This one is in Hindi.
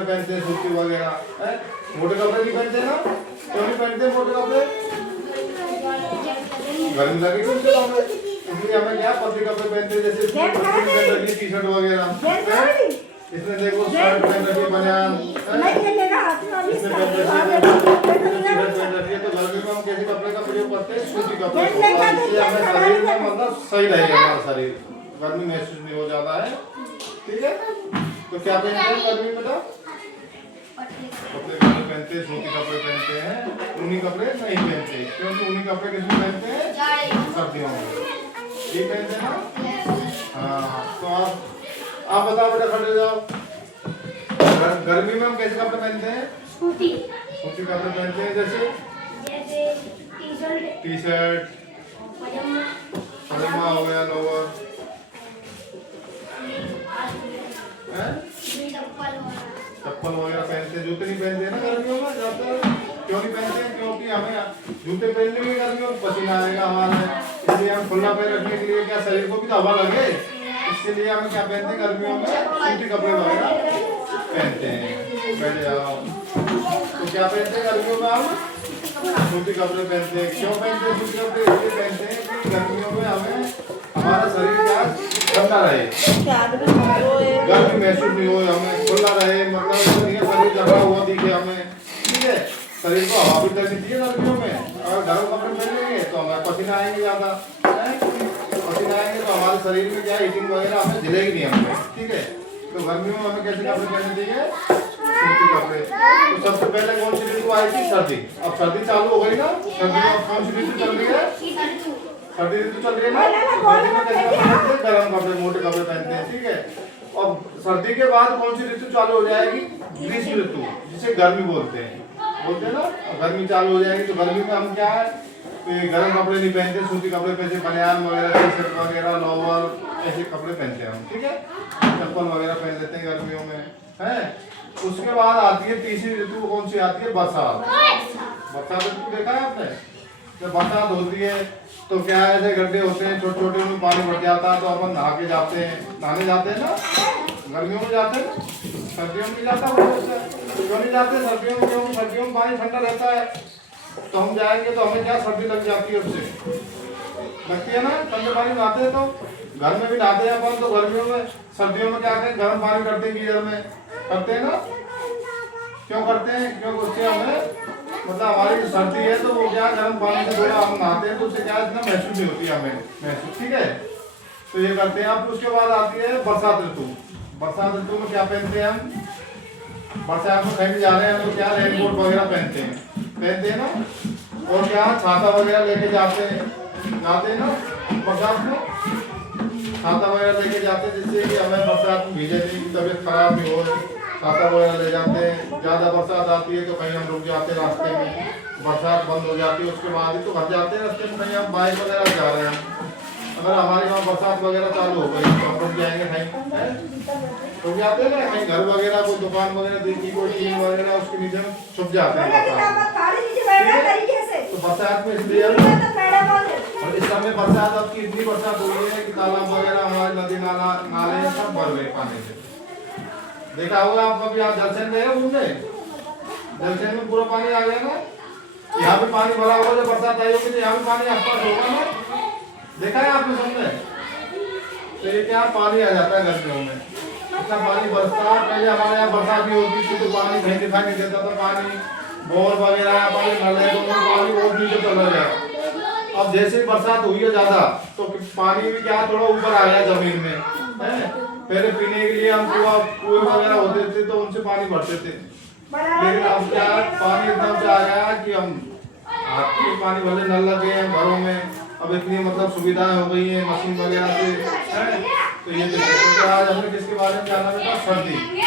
कपड़े पहनते हैं, सूती वगैरह है। मोटे कपड़े नहीं पहनते ना, क्यों नहीं पहनते मोटे कपड़े? गर्मी लगेगी उनके कपड़े, इसलिए हमें क्या पतले कपड़े पहनते हैं, जैसे टी शर्ट वगैरह। इसमें देखो शर्ट पहन रखी है, बनियान इसमें पहन रखी है। तो गर्मी में हम कैसे कपड़े का प्रयोग करते हैं? सूती कपड़े, इससे हमें शरीर में मतलब सही रहेगा, हमारा शरीर गर्मी महसूस नहीं हो जाता है। ठीक है, तो क्या पहनते हैं गर्मी में? कपड़े पहनते हैं, सूती कपड़े पहनते हैं, ऊनी कपड़े नहीं पहनते, क्योंकि ऊनी कपड़े किसमें पहनते हैं? सर्दियों में ये पहनते हैं ना। हाँ, तो आप बताओ बेटा, खड़े जाओ। गर्मी में हम कैसे कपड़े पहनते हैं? सूती कपड़े पहनते हैं, जैसे टी शर्ट, पजामा हो गया, लोअर, चप्पल वगैरह पहनते हैं। जूते नहीं पहनते हैं ना गर्मियों में ज्यादातर। क्यों नहीं पहनते हैं? क्योंकि हमें जूते पहनने में गर्मियों में पसीना आएगा हमारे, इसलिए हम खुला पैर रखने के लिए क्या शरीर को भी तो हवा लगे, इसलिए हम क्या पहनते हैं गर्मियों में? सूती कपड़े वगैरह पहनते हैं। बैठ जाओ। तो क्या पहनते हैं गर्मियों में? हम सूती कपड़े पहनते हैं। क्यों पहनते हैं सूती कपड़े? इसलिए पहनते हैं कि गर्मियों में हमें हमारा शरीर क्या ठंडा रहे, गर्मी महसूस नहीं हो, हमें खुला रहे, मतलब शरीर जमा हुआ दिखे हमें। ठीक है, शरीर को हवा भी लगनी चाहिए गर्मियों में। अगर गर्म कपड़े पहनेंगे तो हमें पसीना आएंगे ज्यादा, पसीना आएंगे तो हमारे शरीर में क्या हीटिंग वगैरह हमें झेलेगी नहीं हमें। ठीक है, तो गर्मियों में हमें कैसे कपड़े पहनने चाहिए? सूती कपड़े। तो सबसे पहले कौन सी ऋतु आई थी? सर्दी। अब सर्दी चालू हो गई ना, सर्दी में कौन सी ऋतु चल रही है? सर्दी ऋतु चल रही है ना। सर्दी में कैसे कपड़े पहनते हैं? गर्म कपड़े, मोटे कपड़े पहनते हैं। ठीक है, और सर्दी के बाद कौन सी ऋतु चालू हो जाएगी? ग्रीष्म ऋतु, जिसे गर्मी बोलते हैं ना। गर्मी चालू हो जाएगी, तो गर्मी में हम क्या है, गर्म कपड़े नहीं पहनते, सूती कपड़े पहनते, बनियान वगैरह, टी शर्ट वगैरह, लोअर, ऐसे कपड़े पहनते हैं हम। ठीक है, चप्पल वगैरह पहन लेते हैं गर्मियों में है। उसके बाद आती है तीसरी ऋतु, कौन सी आती है? बरसात। बरसात ऋतु देखा है आपने? जब बरसात होती है तो क्या है, ऐसे गड्ढे होते हैं छोटे छोटे, उनमें पानी भर जाता है, तो अपन नहा के जाते हैं, नहाने जाते हैं ना। गर्मियों में जाते हैं, सर्दियों में नहीं जाता। क्यों नहीं जाते सर्दियों में? क्योंकि सर्दियों में पानी ठंडा रहता है, तो हम जाएंगे तो हमें क्या सर्दी लग जाती है, उससे लगती है ना। ठंडे पानी में नहाते हैं, तो घर में भी नहाते हैं अपन, तो गर्मियों में सर्दियों में क्या करें? गर्म पानी करते हैं, गीजर में करते हैं ना। क्यों करते हैं? क्योंकि उससे हमें मतलब हमारी सर्दी है तो वो क्या गर्म पानी से थोड़ा हम नहाते हैं, तो उससे क्या इतना महसूस नहीं होती हमें महसूस। ठीक है, तो ये करते हैं। अब उसके बाद आती है बरसात ऋतु। बरसात ऋतु में क्या पहनते हैं हम? बरसात में कहीं भी जा रहे हैं तो क्या रेनकोट वगैरह पहनते हैं ना, और क्या छाता वगैरह लेके जाते हैं, नहाते हैं ना बरसात में, छाता वगैरह लेके जाते हैं, जिससे कि हमें बरसात में भीगे नहीं, तबीयत खराब नहीं हो। छाता वगैरह ले जाते हैं। ज़्यादा बरसात आती है तो कहीं हम रुक जाते हैं रास्ते में, बरसात बंद हो जाती है, उसके बाद ही तो घर जाते हैं। रास्ते में कहीं हम बाइक वगैरह जा रहे हैं, अगर हमारे वहाँ बरसात वगैरह चालू हो गई तो हम रुक जाएंगे, कहीं रुक जाते हैं ना, कहीं घर वगैरह, कोई दुकान वगैरह देखी, कोई टीन वगैरह, उसके नीचे में छुप जाते हैं। तो बरसात में इसलिए और इस समय बरसात अब की इतनी बरसात हुई है कि तालाब वगैरह, हमारे नदी नाले सब भर गए पानी से। देखा होगा आप कभी, आप जलसेन गए घूमने? जलसेन में पूरा पानी आ गया ना, यहाँ पे पानी भरा होगा, जब बरसात आई होगी तो यहाँ पे पानी आसपास होगा ना। देखा है आपने सामने? तो ये क्या पानी आ जाता है गर्मियों में, इतना पानी बरसता है। पहले हमारे यहाँ बरसात भी होती थी तो पानी कहीं दिखाई नहीं देता था, पानी बोर वगैरह पानी नल है तो पानी बहुत नीचे चला गया। अब जैसे बरसात हुई है ज्यादा तो पानी भी क्या थोड़ा ऊपर आ गया जमीन में है। पहले पीने के लिए हम कुएं वगैरह होते थे तो उनसे पानी भरते थे, लेकिन अब क्या पानी एकदम से आ गया कि हम हाथ से पानी भरने नल लगे हैं घरों में। अब इतनी मतलब सुविधाएं हो गई है मशीन वगैरह से है। तो ये आज हमने किसके बारे में जाना था? सर्दी।